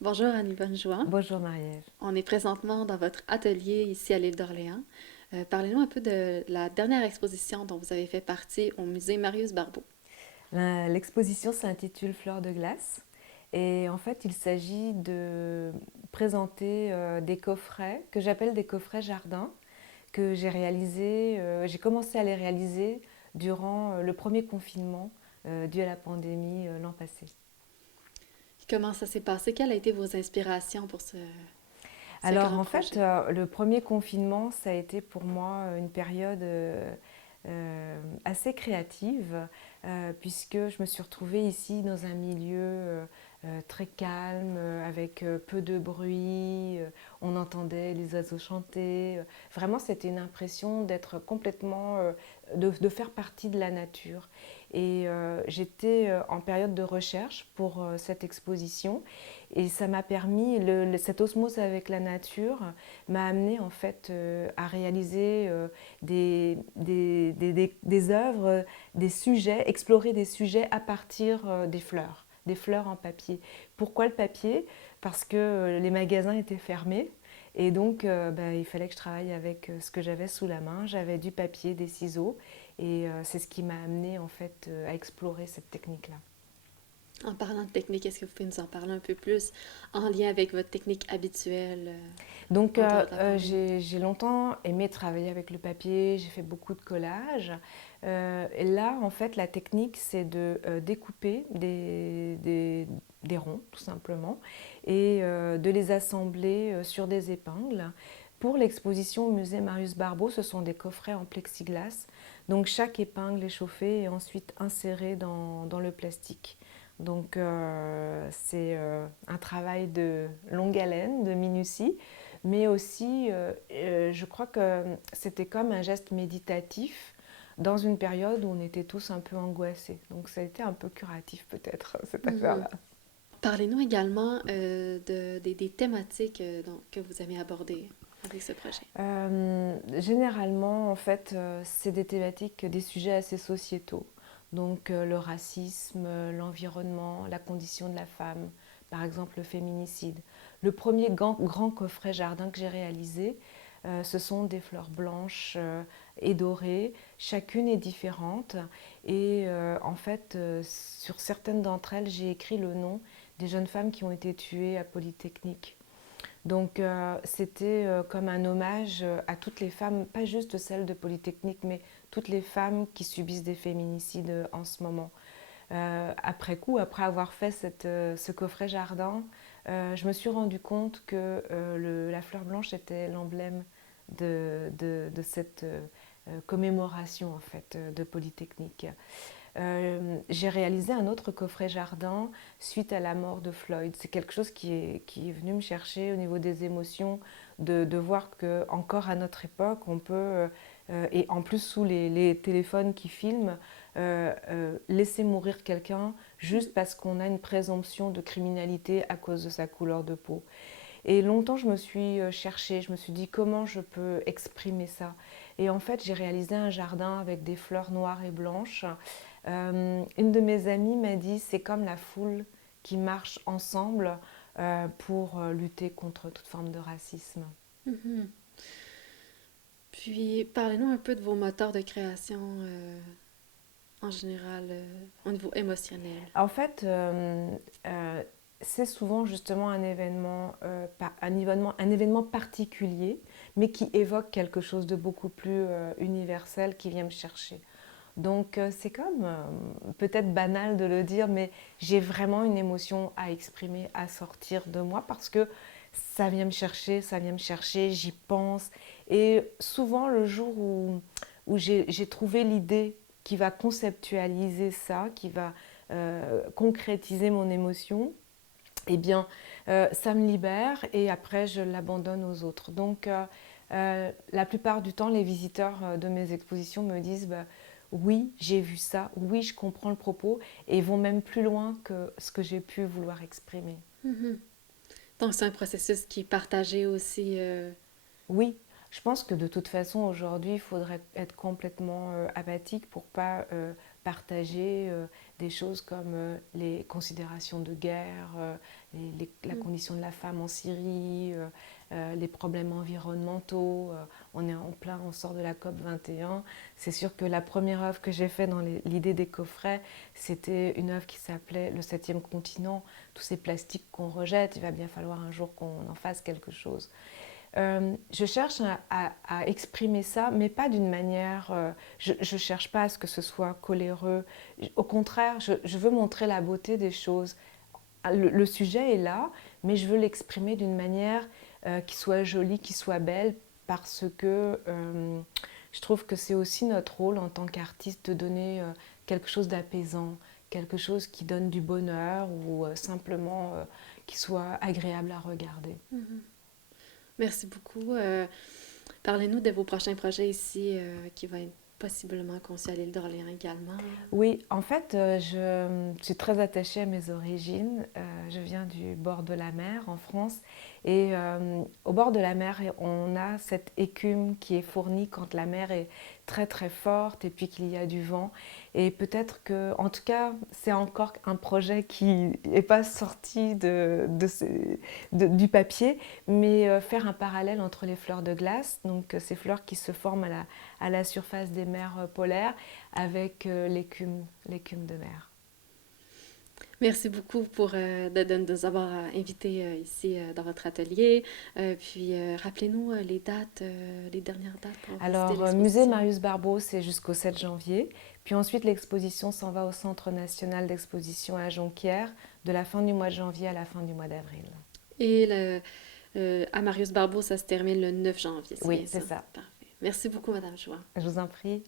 Bonjour Annie Bonjoin. Bonjour Marie-Ève. On est présentement dans votre atelier ici à l'île d'Orléans. Parlez-nous un peu de la dernière exposition dont vous avez fait partie au musée Marius Barbeau. L'exposition s'intitule Fleurs de glace et en fait il s'agit de présenter des coffrets que j'appelle des coffrets jardin que j'ai réalisés, j'ai commencé à les réaliser durant le premier confinement dû à la pandémie l'an passé. Comment ça s'est passé? Quelles ont été vos inspirations pour ce Alors grand en fait, projet? le premier confinement, ça a été pour moi une période assez créative, puisque je me suis retrouvée ici dans un milieu très calme, avec peu de bruit, on entendait les oiseaux chanter. Vraiment, c'était une impression d'être complètement, de faire partie de la nature. Et j'étais en période de recherche pour cette exposition et ça m'a permis, cette osmose avec la nature m'a amené en fait à réaliser des œuvres, des sujets, explorer des sujets à partir des fleurs en papier. Pourquoi le papier? Parce que les magasins étaient fermés et donc il fallait que je travaille avec ce que j'avais sous la main. J'avais du papier, des ciseaux et c'est ce qui m'a amené en fait à explorer cette technique-là. En parlant de technique, est-ce que vous pouvez nous en parler un peu plus en lien avec votre technique habituelle Donc, en dehors de la pandémie? j'ai longtemps aimé travailler avec le papier, j'ai fait beaucoup de collages. Et là, en fait, la technique, c'est de découper des ronds, tout simplement, et de les assembler sur des épingles. Pour l'exposition au musée Marius Barbeau, ce sont des coffrets en plexiglas. Donc, chaque épingle est chauffée et ensuite insérée dans le plastique. Donc, c'est un travail de longue haleine, de minutie, mais aussi, je crois que c'était comme un geste méditatif dans une période où on était tous un peu angoissés. Donc ça a été un peu curatif peut-être, cette Mhm. affaire-là. Parlez-nous également des thématiques que vous avez abordées avec ce projet. Généralement, en fait, c'est des thématiques, des sujets assez sociétaux. Donc le racisme, l'environnement, la condition de la femme, par exemple le féminicide. Le premier grand coffret jardin que j'ai réalisé, ce sont des fleurs blanches et dorées. Chacune est différente. Et en fait, sur certaines d'entre elles, j'ai écrit le nom des jeunes femmes qui ont été tuées à Polytechnique. Donc c'était comme un hommage à toutes les femmes, pas juste celles de Polytechnique, mais toutes les femmes qui subissent des féminicides en ce moment. Après coup, après avoir fait ce coffret jardin, je me suis rendu compte que la fleur blanche était l'emblème de cette commémoration en fait de Polytechnique. J'ai réalisé un autre coffret jardin suite à la mort de Floyd. C'est quelque chose qui est venu me chercher au niveau des émotions, de voir que encore à notre époque, on peut, et en plus sous les téléphones qui filment, laisser mourir quelqu'un juste parce qu'on a une présomption de criminalité à cause de sa couleur de peau. Et longtemps, je me suis cherchée, je me suis dit comment je peux exprimer ça. Et en fait, j'ai réalisé un jardin avec des fleurs noires et blanches. Une de mes amies m'a dit c'est comme la foule qui marche ensemble pour lutter contre toute forme de racisme. Mhm. Puis, parlez-nous un peu de vos moteurs de création en général au niveau émotionnel. En fait, euh, c'est souvent justement un événement particulier, mais qui évoque quelque chose de beaucoup plus universel qui vient me chercher. Donc c'est comme, peut-être banal de le dire, mais j'ai vraiment une émotion à exprimer, à sortir de moi parce que ça vient me chercher, j'y pense. Et souvent le jour où j'ai trouvé l'idée qui va conceptualiser ça, qui va concrétiser mon émotion, eh bien ça me libère et après je l'abandonne aux autres. Donc la plupart du temps, les visiteurs de mes expositions me disent bah, oui, j'ai vu ça, oui, je comprends le propos et vont même plus loin que ce que j'ai pu vouloir exprimer. Mhm. Donc, c'est un processus qui est partagé aussi. Oui, je pense que de toute façon, aujourd'hui, il faudrait être complètement apathique pour pas partager des choses comme les considérations de guerre, la Mm. condition de la femme en Syrie, les problèmes environnementaux. On est en plein, on sort de la COP 21. C'est sûr que la première œuvre que j'ai faite dans l'idée des coffrets, c'était une œuvre qui s'appelait Le septième continent. Tous ces plastiques qu'on rejette, il va bien falloir un jour qu'on en fasse quelque chose. Je cherche à exprimer ça, mais pas d'une manière... je ne cherche pas à ce que ce soit coléreux. Au contraire, je veux montrer la beauté des choses. Le sujet est là, mais je veux l'exprimer d'une manière qui soit jolie, qui soit belle, parce que je trouve que c'est aussi notre rôle en tant qu'artiste de donner quelque chose d'apaisant, quelque chose qui donne du bonheur ou simplement qui soit agréable à regarder. Mhm. Merci beaucoup. Parlez-nous de vos prochains projets ici qui vont être possiblement conçus à l'île d'Orléans également. Oui, en fait, je suis très attachée à mes origines. Je viens du bord de la mer en France. Et au bord de la mer, on a cette écume qui est fournie quand la mer est très très forte et puis qu'il y a du vent. Et peut-être que, en tout cas, c'est encore un projet qui n'est pas sorti du papier, mais faire un parallèle entre les fleurs de glace, donc ces fleurs qui se forment à la surface des mers polaires, avec l'écume de mer. Merci beaucoup pour de nous avoir invités ici dans votre atelier. Puis rappelez-nous les dates, les dernières dates pour visiter Alors, musée l'exposition. Marius Barbeau, c'est jusqu'au 7 janvier. Puis ensuite, l'exposition s'en va au Centre national d'exposition à Jonquière, de la fin du mois de janvier à la fin du mois d'avril. Et à Marius Barbeau, ça se termine le 9 janvier, c'est Oui, bien c'est ça? ça. Parfait. Merci beaucoup, Madame Joie. Je vous en prie.